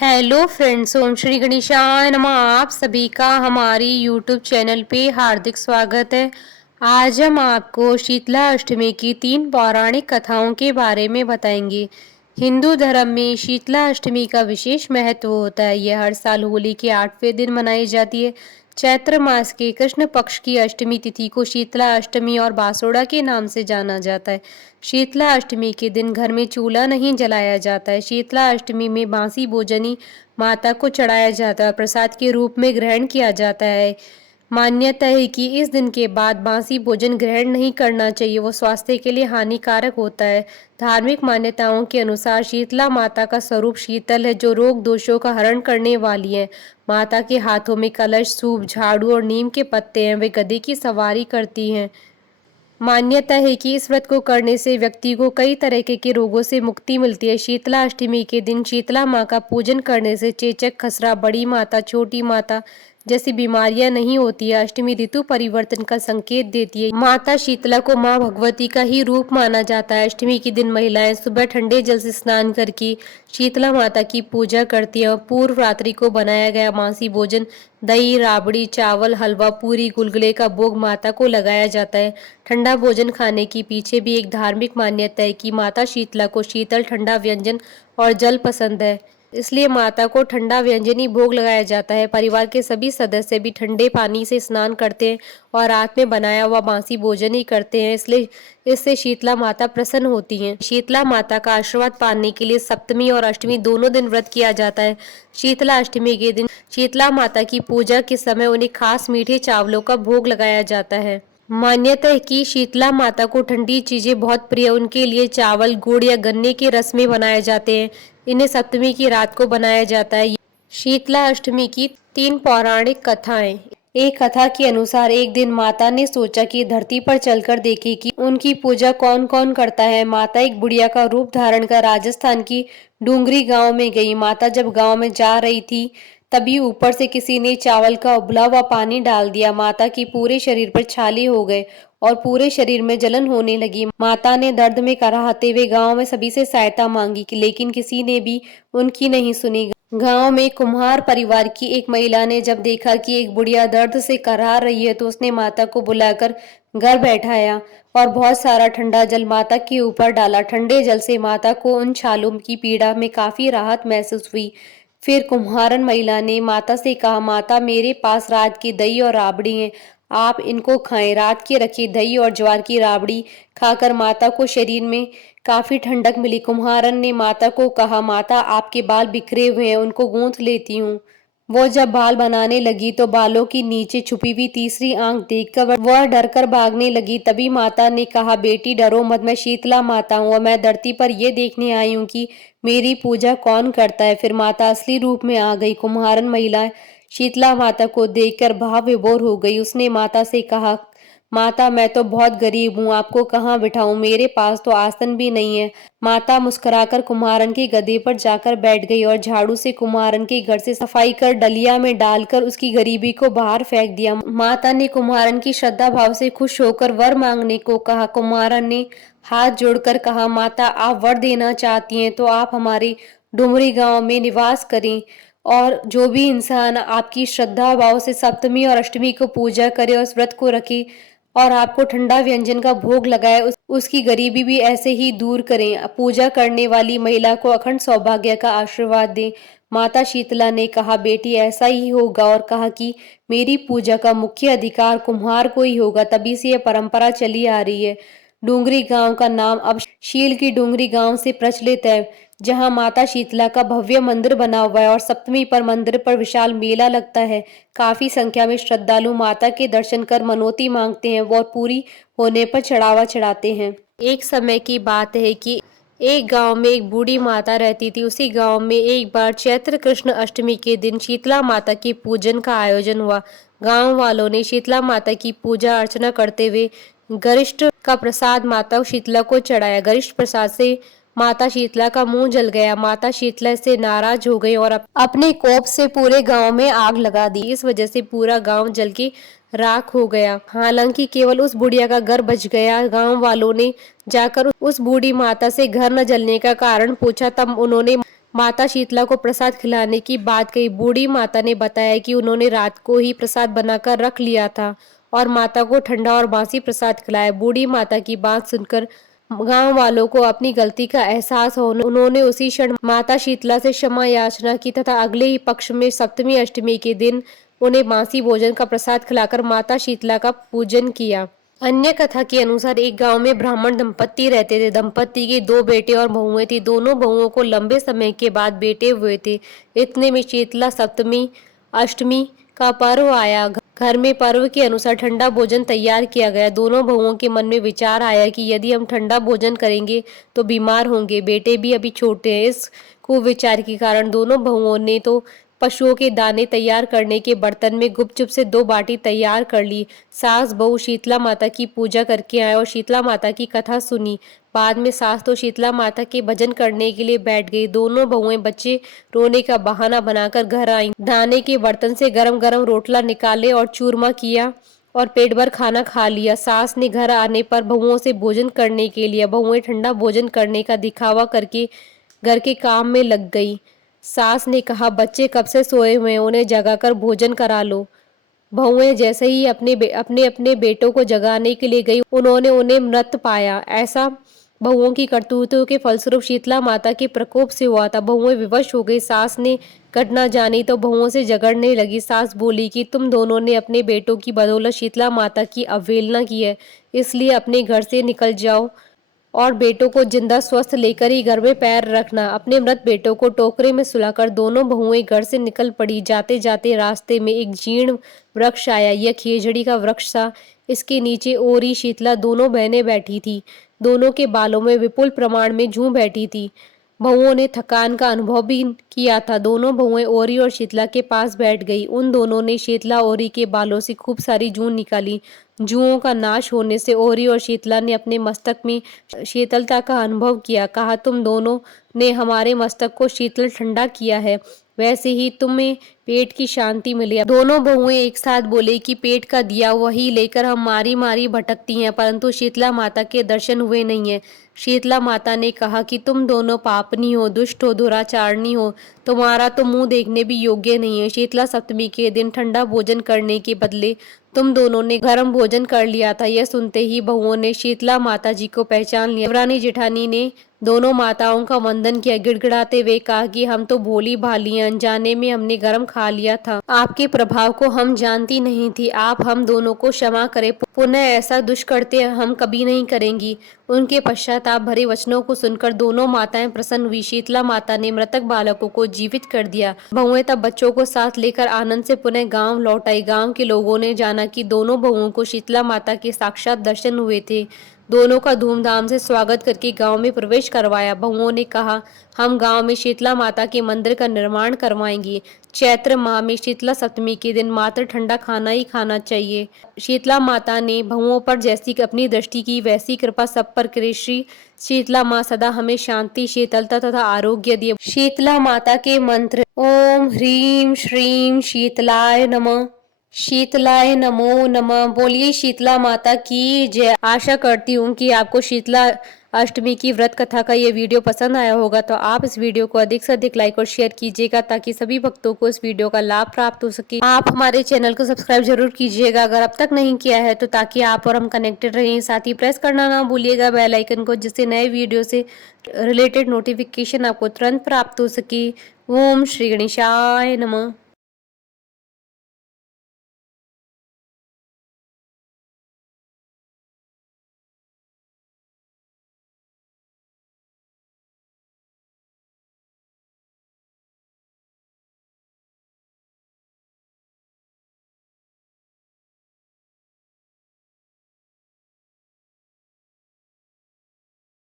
Hello friends, ओम श्री गणेशाय नमः। आप सभी का हमारी यूट्यूब चैनल पे हार्दिक स्वागत है। आज हम आपको शीतला अष्टमी की 3 पौराणिक कथाओं के बारे में बताएंगे। हिंदू धर्म में शीतला अष्टमी का विशेष महत्व होता है। यह हर साल होली के 8वें दिन मनाई जाती है। चैत्र मास के कृष्ण पक्ष की अष्टमी तिथि को शीतला अष्टमी और बासोड़ा के नाम से जाना जाता है। शीतला अष्टमी के दिन घर में चूल्हा नहीं जलाया जाता है। शीतला अष्टमी में बासी भोजनी माता को चढ़ाया जाता है और प्रसाद के रूप में ग्रहण किया जाता है। मान्यता है कि इस दिन के बाद बासी भोजन ग्रहण नहीं करना चाहिए, वो स्वास्थ्य के लिए हानिकारक होता है। धार्मिक मान्यताओं के अनुसार शीतला माता का स्वरूप शीतल है, जो रोग दोषों का हरण करने वाली है। माता के हाथों में कलश, सूप, झाड़ू और नीम के पत्ते हैं। वे गधे की सवारी करती हैं। मान्यता है कि इस व्रत को करने से व्यक्ति को कई तरह के रोगों से मुक्ति मिलती है। शीतला अष्टमी के दिन शीतला माँ का पूजन करने से चेचक, खसरा, बड़ी माता, छोटी माता जैसी बीमारियां नहीं होती है। अष्टमी ऋतु परिवर्तन का संकेत देती है। माता शीतला को माँ भगवती का ही रूप माना जाता है। अष्टमी के दिन महिलाएं सुबह ठंडे जल से स्नान करके शीतला माता की पूजा करती हैं और पूर्व रात्रि को बनाया गया मासी भोजन, दही, राबड़ी, चावल, हलवा, पूरी, गुलगुले का भोग माता को लगाया जाता है। ठंडा भोजन खाने के पीछे भी एक धार्मिक मान्यता है कि माता शीतला को शीतल ठंडा व्यंजन और जल पसंद है, इसलिए माता को ठंडा व्यंजन ही भोग लगाया जाता है। परिवार के सभी सदस्य भी ठंडे पानी से स्नान करते हैं और रात में बनाया हुआ बासी भोजन ही करते हैं, इसलिए इससे शीतला माता प्रसन्न होती हैं। शीतला माता का आशीर्वाद पाने के लिए सप्तमी और अष्टमी दोनों दिन व्रत किया जाता है। शीतला अष्टमी के दिन शीतला माता की पूजा के समय उन्हें खास मीठे चावलों का भोग लगाया जाता है। मान्यता है कि शीतला माता को ठंडी चीजें बहुत प्रिय, उनके लिए चावल, गुड़ या गन्ने के रस में बनाए जाते हैं। इन्हें सप्तमी की रात को बनाया जाता है। शीतला अष्टमी की 3 पौराणिक कथाएं। एक कथा के अनुसार एक दिन माता ने सोचा कि धरती पर चलकर देखे कि उनकी पूजा कौन कौन करता है। माता एक बुढ़िया का रूप धारण कर राजस्थान की डूंगरी गांव में गई। माता जब गांव में जा रही थी, तभी ऊपर से किसी ने चावल का उबला हुआ पानी डाल दिया। माता की पूरे शरीर पर छाले हो गए और पूरे शरीर में जलन होने लगी। माता ने दर्द में कराहते हुए गांव में सभी से सहायता मांगी, लेकिन किसी ने भी उनकी नहीं सुनी। गांव में कुम्हार परिवार की एक महिला ने जब देखा कि एक बुढ़िया दर्द से कराह रही है, तो उसने माता को बुलाकर घर बैठाया और बहुत सारा ठंडा जल माता के ऊपर डाला। ठंडे जल से माता को उन छालों की पीड़ा में काफी राहत महसूस हुई। फिर कुम्हारन महिला ने माता से कहा, माता, मेरे पास रात की दही और राबड़ी है, आप इनको खाएं। रात की रखी दही और ज्वार की राबड़ी खाकर माता को शरीर में काफी ठंडक मिली। कुम्हारन ने माता को कहा, माता, आपके बाल बिखरे हुए हैं, उनको गूंथ लेती हूँ। वो जब बाल बनाने लगी तो बालों की नीचे छुपी हुई तीसरी आंख देखकर वह डरकर भागने लगी। तभी माता ने कहा, बेटी डरो मत, मैं शीतला माता हूँ और मैं धरती पर ये देखने आई हूँ कि मेरी पूजा कौन करता है। फिर माता असली रूप में आ गई। कुम्हारन महिला शीतला माता को देखकर भाव विभोर हो गई। उसने माता से कहा, माता, मैं तो बहुत गरीब हूँ, आपको कहाँ बिठाऊं, मेरे पास तो आसन भी नहीं है। माता मुस्कुराकर कुम्हारन के गधे पर जाकर बैठ गई और झाड़ू से कुम्हारन के घर से सफाई कर डलिया में डालकर उसकी गरीबी को बाहर फेंक दिया। माता ने कुम्हारन की श्रद्धा भाव से खुश होकर वर मांगने को कहा। कुम्हारन ने हाथ जोड़कर कहा, माता, आप वर देना चाहती हैं तो आप हमारे डुमरी गांव में निवास करें और जो भी इंसान आपकी श्रद्धा भाव से सप्तमी और अष्टमी को पूजा करे और इस व्रत को रखे और आपको ठंडा व्यंजन का भोग लगाए, उसकी गरीबी भी ऐसे ही दूर करें। पूजा करने वाली महिला को अखंड सौभाग्य का आशीर्वाद दें। माता शीतला ने कहा, बेटी, ऐसा ही होगा, और कहा कि मेरी पूजा का मुख्य अधिकार कुम्हार को ही होगा। तभी से यह परंपरा चली आ रही है। डूंगरी गांव का नाम अब शील की डूंगरी गांव से प्रचलित है, जहां माता शीतला का भव्य मंदिर बना हुआ है और सप्तमी पर मंदिर पर विशाल मेला लगता है। काफी संख्या में श्रद्धालु माता के दर्शन कर मनौती मांगते हैं और पूरी होने पर चढ़ावा चढ़ाते हैं। एक समय की बात है कि एक गांव में एक बूढ़ी माता रहती थी। उसी गांव में एक बार चैत्र कृष्ण अष्टमी के दिन शीतला माता के पूजन का आयोजन हुआ। गांव वालों ने शीतला माता की पूजा अर्चना करते हुए गरिष्ठ का प्रसाद माता शीतला को चढ़ाया। गरिष्ठ प्रसाद से माता शीतला का मुंह जल गया। माता शीतला से नाराज हो गई और अपने कोप से पूरे गांव में आग लगा दी। इस वजह से पूरा गांव जल के राख हो गया। हालांकि केवल उस बुढ़िया का घर बच गया। गांव वालों ने जाकर उस बूढ़ी माता से घर न जलने का कारण पूछा। तब उन्होंने माता शीतला को प्रसाद खिलाने की बात कही। बूढ़ी माता ने बताया कि उन्होंने रात को ही प्रसाद बनाकर रख लिया था और माता को ठंडा और बासी प्रसाद खिलाया। बूढ़ी माता की बात सुनकर गांव वालों को अपनी गलती का एहसास हो उन्होंने उसी क्षण माता शीतला से क्षमा याचना की तथा अगले ही पक्ष में सप्तमी अष्टमी के दिन उन्हें बासी भोजन का प्रसाद खिलाकर माता शीतला का पूजन किया। अन्य कथा के अनुसार एक गांव में ब्राह्मण दंपत्ति रहते थे। दंपत्ति के 2 बेटे और बहुएं थी। दोनों बहुओं को लंबे समय के बाद बेटे हुए थे। इतने में शीतला सप्तमी अष्टमी का पर्व आया। घर में पर्व के अनुसार ठंडा भोजन तैयार किया गया। दोनों बहुओं के मन में विचार आया कि यदि हम ठंडा भोजन करेंगे तो बीमार होंगे। बेटे भी अभी छोटे हैं। इस कुविचार के कारण दोनों बहुओं ने तो पशुओं के दाने तैयार करने के बर्तन में गुपचुप से 2 बाटी तैयार कर ली। सास बहू शीतला माता की पूजा करके आए और शीतला माता की कथा सुनी। बाद में सास तो शीतला माता के भजन करने के लिए बैठ गई। दोनों बहुएं बच्चे रोने का बहाना बनाकर घर आईं। दाने के बर्तन से गरम गरम रोटला निकाले और चूरमा किया और पेट भर खाना खा लिया। सास ने घर आने पर बहुओं से भोजन करने के लिए, बहुएं ठंडा भोजन करने का दिखावा करके घर के काम में लग गई। सास ने कहा, बच्चे कब से सोए हुए हैं, उन्हें जगाकर भोजन करा लो। बहुएं जैसे ही अपने बेटों को जगाने के लिए गई, उन्होंने उन्हें मृत पाया। ऐसा बहुओं की करतूतों के फलस्वरूप शीतला माता के प्रकोप से हुआ था। बहुएं विवश हो गई। सास ने घटना जानी तो बहुओं से झगड़ने लगी। सास बोली कि तुम दोनों ने अपने बेटों की बदौलत शीतला माता की अवहेलना की है, इसलिए अपने घर से निकल जाओ और बेटों को जिंदा स्वस्थ लेकर ही घर में पैर रखना। अपने मृत बेटों को टोकरे में सुलाकर दोनों बहुएं घर से निकल पड़ी। जाते जाते रास्ते में एक जीर्ण वृक्ष आया। यह खेजड़ी का वृक्ष था। इसके नीचे ओरी शीतला दोनों बहनें बैठी थी। दोनों के बालों में विपुल प्रमाण में जूं बैठी थी। बहुओं ने थकान का अनुभव भी किया था। दोनों बहुएं ओरी और शीतला के पास बैठ गई। उन दोनों ने शीतला ओरी के बालों से खूब सारी जूं निकाली। जुओं का नाश होने से ओरी और शीतला ने अपने मस्तक में शीतलता का अनुभव किया। कहा, तुम दोनों ने हमारे मस्तक को शीतल ठंडा किया है, वैसे ही तुम्हें पेट की शांति मिली। दोनों बहुएं एक साथ बोले कि पेट का दिया वही लेकर हम मारी मारी भटकती हैं, परंतु शीतला माता के दर्शन हुए नहीं है। शीतला माता ने कहा कि तुम दोनों पापनी हो, दुष्ट हो, दुराचारणी हो, तुम्हारा तो मुंह देखने भी योग्य नहीं है। शीतला सप्तमी के दिन ठंडा भोजन करने के बदले तुम दोनों ने गर्म भोजन कर लिया था। यह सुनते ही बहुओं ने शीतला माता जी को पहचान लिया। देवरानी जेठानी ने दोनों माताओं का वंदन किया। गिड़गिड़ाते हुए कहा कि हम तो भोली भाली हैं, अनजाने में हमने गरम खा लिया था। आपके प्रभाव को हम जानती नहीं थी। आप हम दोनों को क्षमा करें। पुनः ऐसा दुष्कृत्य हम कभी नहीं करेंगी। उनके पश्चाताप भरे वचनों को सुनकर दोनों माताएं प्रसन्न हुई। शीतला माता ने मृतक बालकों को जीवित कर दिया। बहुएं तब बच्चों को साथ लेकर आनंद से पुनः गांव लौट आई। गांव के लोगों ने जाना कि दोनों बहुओं को शीतला माता के साक्षात दर्शन हुए थे। दोनों का धूमधाम से स्वागत करके गांव में प्रवेश करवाया। बहुओं ने कहा, हम गांव में शीतला माता के मंदिर का निर्माण करवाएंगे। चैत्र माह में शीतला सप्तमी के दिन मात्र ठंडा खाना ही खाना चाहिए। शीतला माता ने बहुओं पर जैसी अपनी दृष्टि की वैसी कृपा सब पर करे। श्री शीतला माँ सदा हमें शांति, शीतलता तथा आरोग्य दिए। शीतला माता के मंत्र। ओम ह्रीं श्रीं शीतलाय नमः। शीतलाय नमो नमः। बोलिए शीतला माता की जय। आशा करती हूँ कि आपको शीतला अष्टमी की व्रत कथा का ये वीडियो पसंद आया होगा, तो आप इस वीडियो को अधिक से अधिक लाइक और शेयर कीजिएगा ताकि सभी भक्तों को इस वीडियो का लाभ प्राप्त हो सके। आप हमारे चैनल को सब्सक्राइब जरूर कीजिएगा अगर अब तक नहीं किया है तो, ताकि आप और हम कनेक्टेड रहें। साथ ही प्रेस करना ना भूलिएगा बेल आइकन को, जिससे नए वीडियो से रिलेटेड नोटिफिकेशन आपको तुरंत प्राप्त हो सके। ओम श्री गणेशाय नमः।